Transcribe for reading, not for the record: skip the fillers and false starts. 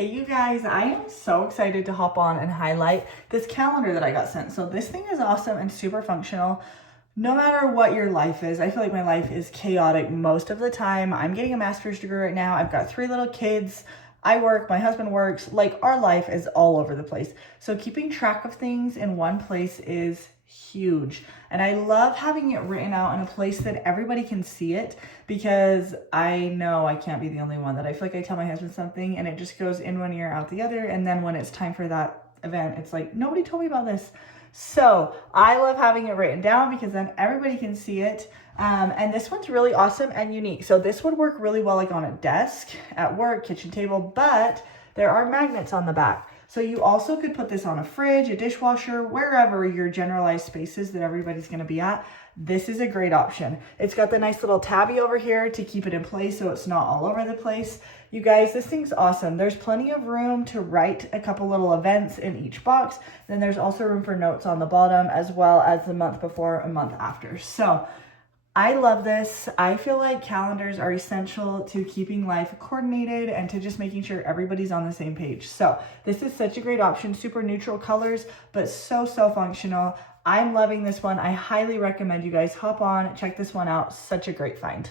Hey you guys, I am so excited to hop on and highlight this calendar that I got sent. So this thing is awesome and super functional. No matter what your life is, I feel like my life is chaotic most of the time. I'm getting a master's degree right now. I've got 3 little kids. I work, my husband works, like our life is all over the place. So keeping track of things in one place is huge. And I love having it written out in a place that everybody can see it, because I know I can't be the only one that I feel like I tell my husband something and it just goes in one ear, out the other. And then when it's time for that event, it's like, nobody told me about this. So I love having it written down because then everybody can see it. And this one's really awesome and unique. So this would work really well like on a desk, at work, kitchen table, but there are magnets on the back. So you also could put this on a fridge, a dishwasher, wherever your generalized spaces that everybody's gonna be at. This is a great option. It's got the nice little tabby over here to keep it in place so it's not all over the place. You guys, this thing's awesome. There's plenty of room to write a couple little events in each box. Then there's also room for notes on the bottom, as well as the month before, a month after. So I love this. I feel like calendars are essential to keeping life coordinated and to just making sure everybody's on the same page. So this is such a great option, super neutral colors, but so functional. I'm loving this one. I highly recommend you guys hop on, check this one out. Such a great find.